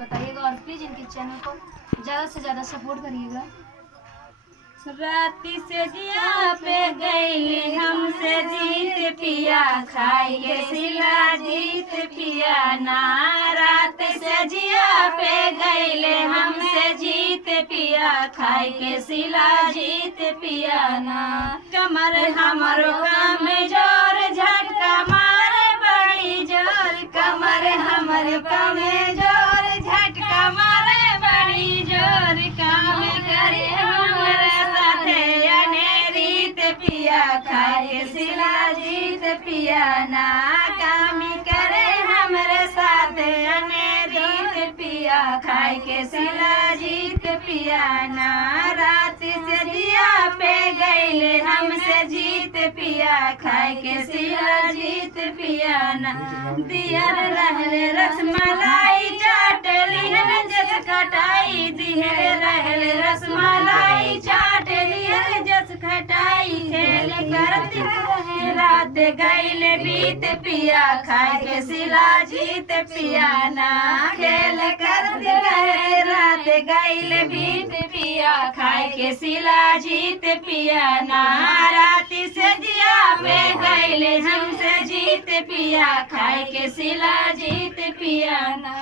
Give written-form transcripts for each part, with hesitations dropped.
बताइएगा और प्लीज़ इनके चैनल को ज़्यादा से ज़्यादा सपोर्ट करिएगा। राती से जिया पे गई हमसे जीत पिया खाइए सिला जीत पिया ना। रात से जिया पे गई हमसे जीत पिया खाई के सिला जीत पिया ना। कमर हमारो कमजोर झटका मारे बड़ी जोर। कमर हमारे कमजोर झटका मारे बड़ी जोर। काम करे हमारे साथे अनेरीत पिया खाए सिला जीत पिया ना। काम करे हमारे साथे अनेरीत पिया खाए के सिला जीत पिया ना। रात से दिया पे गईले हमसे जीत पिया खाए के सिला जीत पिया ना। दियर रहले रसमलाई चाट लिहन जस खटाई। दिहर रहले रसमलाई चाट लिहन जस खटाई। खेल करत रात गईले बीत पिया खाए के सिला जीत पिया ना। खेल करत रात गईले बीत पिया खाए के सिला जीत पिया ना। राती से जिया पे गईले हमसे जीत पिया खाए के सिला जीत पिया ना।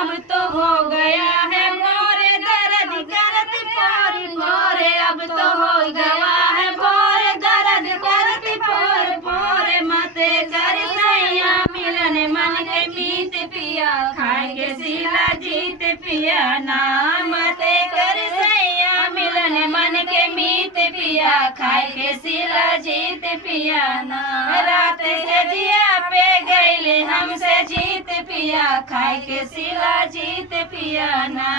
अब तो हो गया है मोरे दर्द करत पोर पोरे। अब तो हो गया है मोरे दर्द करत पोर पोरे। मते कर सैया मिलन मन के मीत पिया खाए के सिला जीत पिया ना। मते कर सैया मिलन मन के मीत पिया खाए के सिला जीत पिया ना। रात से जिया पे गईले हमसे जीत पिया खाए के सिला जीत पिया ना।